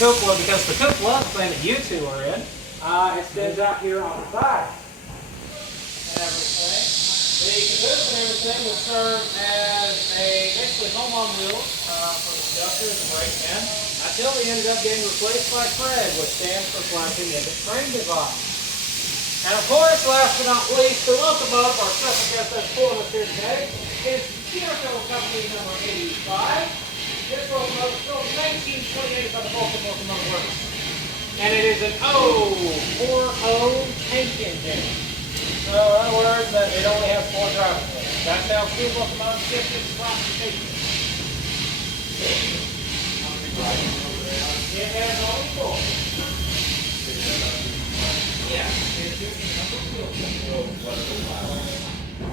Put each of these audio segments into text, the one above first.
cupola because the cupola, the thing that you two are in, extends out here on the side and everything. The caboose and everything will serve as basically home on wheels for the conductors and brakemen until they ended up getting replaced by Fred, which stands for Flashing Indent Train Device. And of course, last but not least, the locomotive, our special guest that's pulling us here today, is Steam Company number 85. This locomotive is built in 1928 by the Vulcan Locomotive Works. And it is an 040 tank engine. So in other words, it only has 4 drivers. That's how steam locomotives get this classification. It has only 4. Yeah, it's using number of wheels.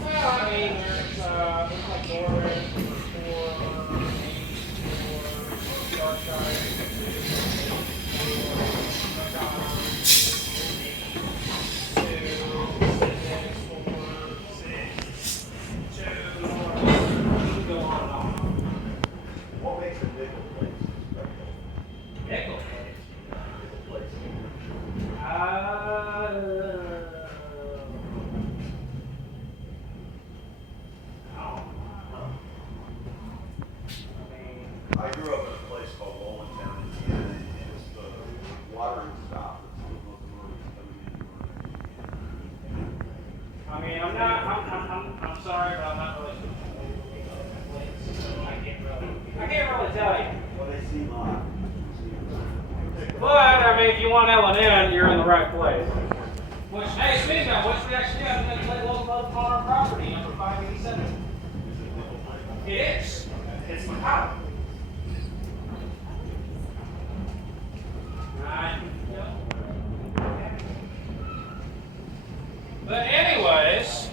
Well, I mean, there's like Norway, 4, 8, 4, Dark Side, I grew up in a place called Wallentown, Indiana, and it was the watering stop that's the locomotive coming in. I mean, I'm sorry, but I'm not really sure. So I can't really tell you. Well, they seem odd. But, I mean, if you want L&N, you're in the right place. Which, hey, speaking of which, we actually have a locomotive on our property, number 587. It is. It's my house. But anyways,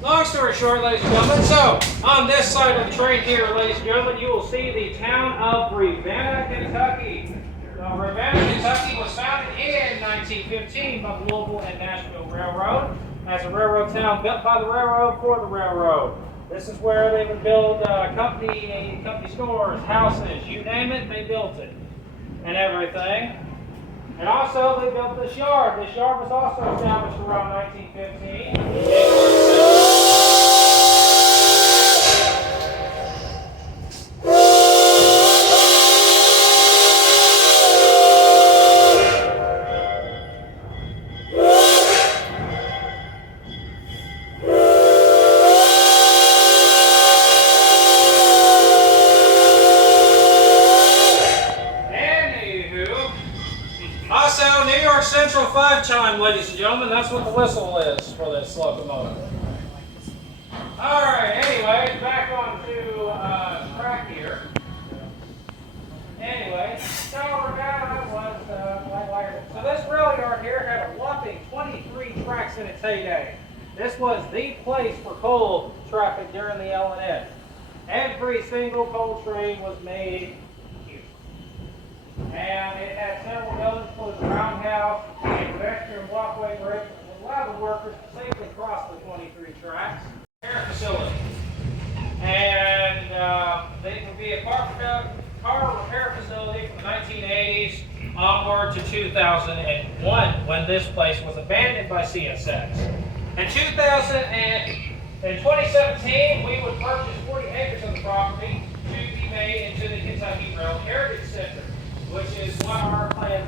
long story short, ladies and gentlemen, so on this side of the train here, ladies and gentlemen, you will see the town of Ravenna, Kentucky. Ravenna, Kentucky was founded in 1915 by the Louisville and Nashville Railroad as a railroad town built by the railroad for the railroad. This is where they would build company stores, houses, you name it, they built it and everything. And also, they built this yard. This yard was also established around 1915. Also, New York Central 5 chime, ladies and gentlemen. That's what the whistle is for this locomotive. Alright, anyway, back on to track here. Anyway, so Ravenna was so this rail yard here had a whopping 23 tracks in its heyday. This was the place for coal traffic during the L&N. Every single coal train was made here. And it had several buildings for the roundhouse, pedestrian walkway bridge, and allow the workers to safely cross the 23 tracks. Repair facility. And they would be a car repair facility from the 1980s onward to 2001 when this place was abandoned by CSX. In 2017, we would purchase 40 acres of the property to be made into the Kentucky Rail Heritage Center, which is what our plans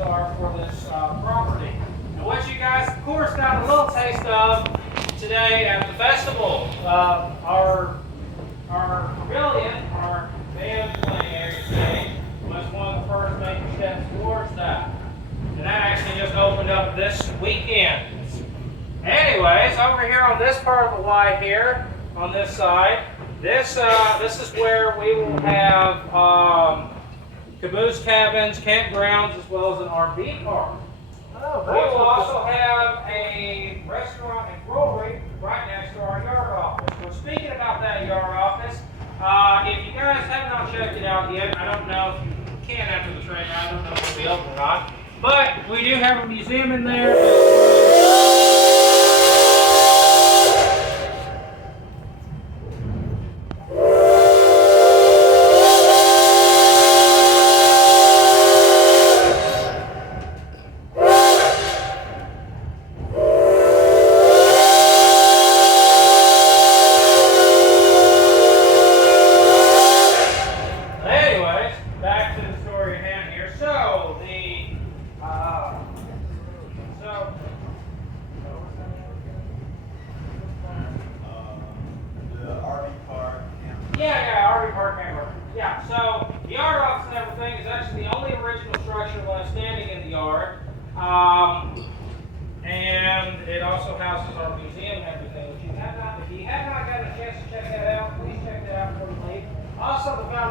are for this property. And what you guys, of course, got a little taste of today at the festival. Our pavilion, our band playing area today, was one of the first major steps towards that. And that actually just opened up this weekend. Anyways, over here on this part of the Y here, on this side, this is where we will have caboose cabins, campgrounds, as well as an RV park. We will also have a restaurant and brewery right next to our yard office. We're speaking about that yard office. If you guys have not checked it out yet, I don't know if you can after the train. I don't know if it'll be open or not. But we do have a museum in there.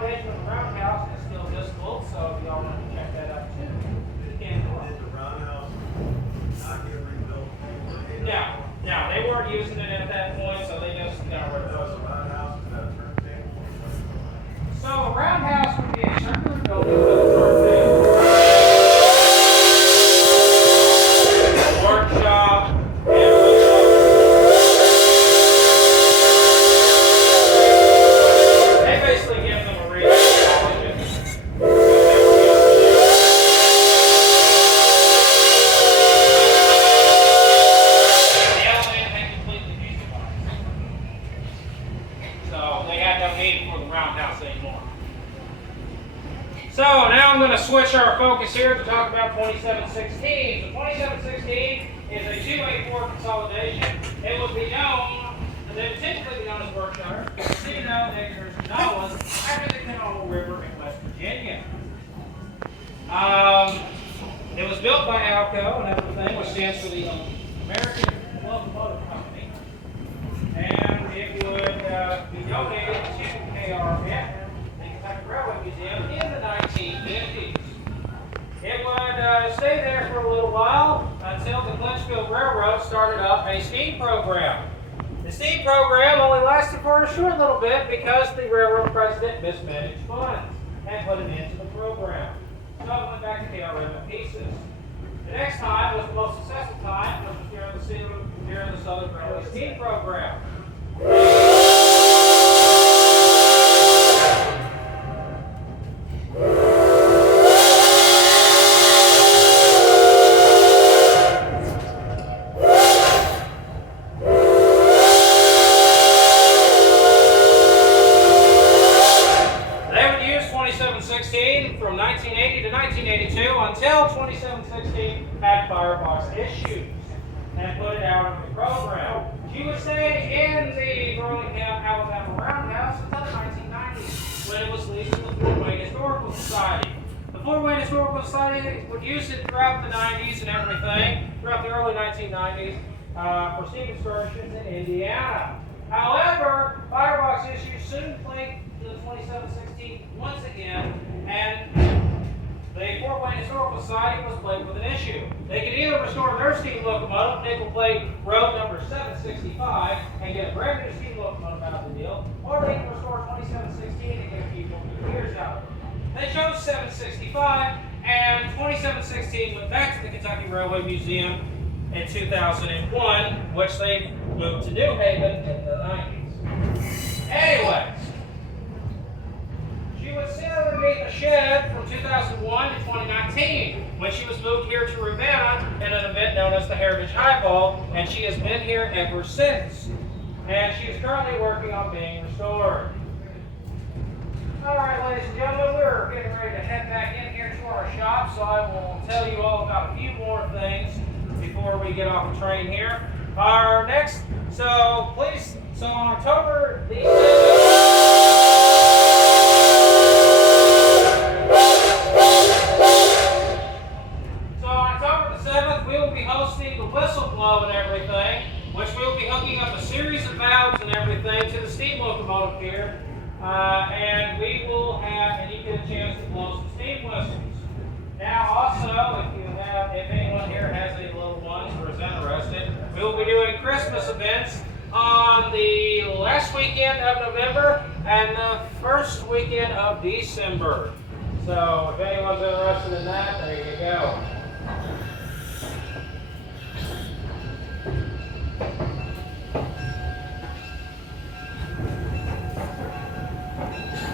consolidation of the roundhouse is still visible, so if y'all want to check that out too, you can go up. Did the roundhouse not get rebuilt? No, they weren't using it at that point, so they just got rid That of was it. a roundhouse, is that a turntable? So a roundhouse would be a circular building with a turntable, a workshop, and they basically give them a reason. So they had no need for the roundhouse anymore. So now I'm going to switch our focus here to talk about 2716. So 2716 is a two-way four consolidation. It would be known, they would typically be known as workshops, but so you know there's no ones after the Canal River in West Virginia. It was built by ALCO and everything, which stands for the American Locomotive Company. And it would be donated to KRF, the Kentucky Railway Museum, in the 1950s. It would stay there for a little while until the Clinchfield Railroad started up a steam program. The steam program only lasted for a short little bit because the railroad president mismanaged funds and put it into the program. So it went back to KRF in pieces. The next time was the most successful time, which was during the Southern Railway Steam Program. They would use 2716 from 1980 to 1982 until 2716 had firebox issues and put it out of the program. She would stay in the Burlingame, Alabama Roundhouse until the 1990s when it was leased to the Fort Wayne Historical Society. The Fort Wayne Historical Society would use it throughout the 90s and everything, throughout the early 1990s, for steam excursions in Indiana. However, firebox issues soon plagued the 2716 once again, and the Fort Wayne Historical Society was plagued with an issue. They could either restore their steam locomotive, nickel plate road number 765, and get a brand new steam locomotive out of the deal, or they could restore 2716 and get a few more years out of it. They chose 765, and 2716 went back to the Kentucky Railway Museum in 2001, which they moved to New Haven in the 90s. Anyways, she would sit underneath a shed from 2001 to 2019 when she was moved here to Ravenna in an event known as the Heritage Highball, and she has been here ever since. And she is currently working on being restored. All right, ladies and gentlemen, we're getting ready to head back in here to our shop, so I will tell you all about a few more things before we get off the train here. So on October the 7th, we will be hosting the whistle blow and everything, which we will be hooking up a series of valves and everything to the steam locomotive here. And we will have, and you get a chance to blow some steam whistles. Now also, if anyone here has any little ones or is interested, we will be doing Christmas events on the last weekend of November and the first weekend of December. So if anyone's interested in that, there you go.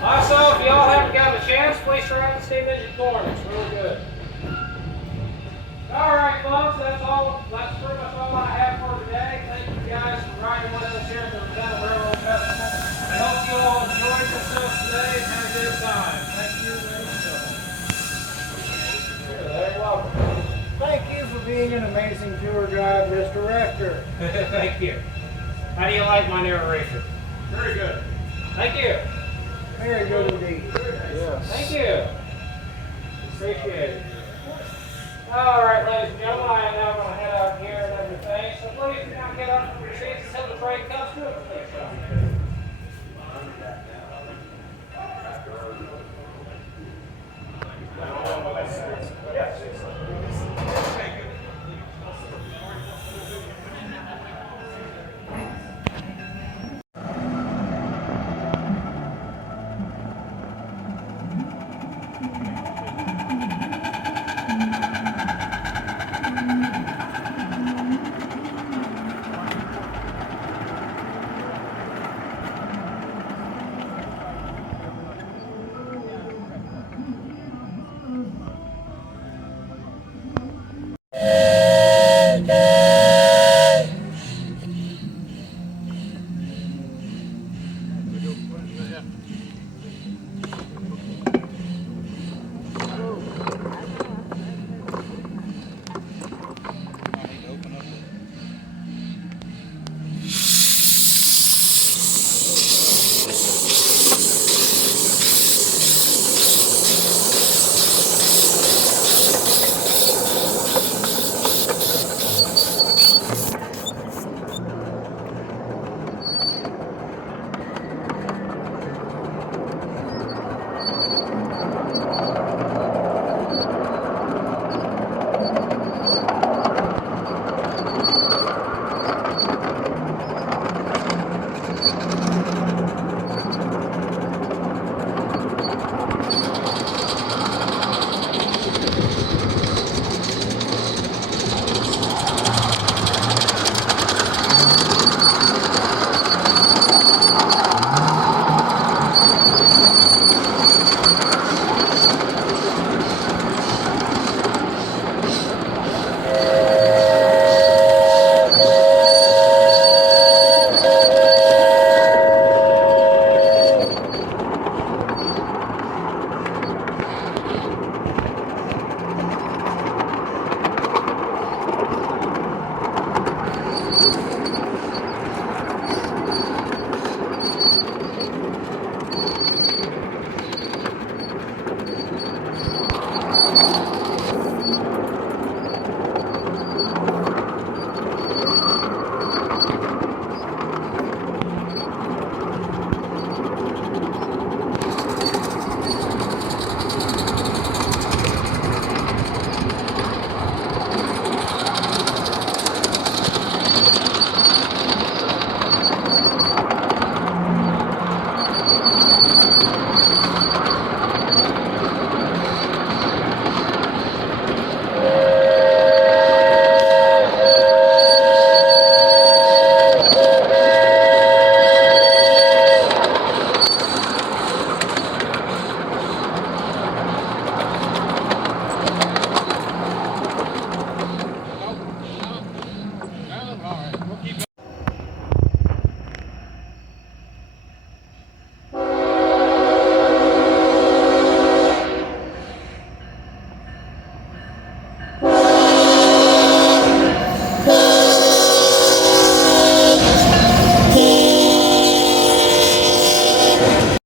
Also, if y'all haven't gotten a chance, please try out the Steam Heritage Corp. It's really good. Alright folks, that's pretty much all I have for today. Thank you guys for riding with us here at the Ravenna Railroad Festival. I hope you all enjoyed yourselves today and had a good time. Thank you very much. You're very welcome. Thank you for being an amazing tour guide, Mr. Rector. Thank you. How do you like my narration? Very good. Thank you. Very good indeed. Yes. Thank you. Appreciate it. All right, ladies and gentlemen, I am now going to head out.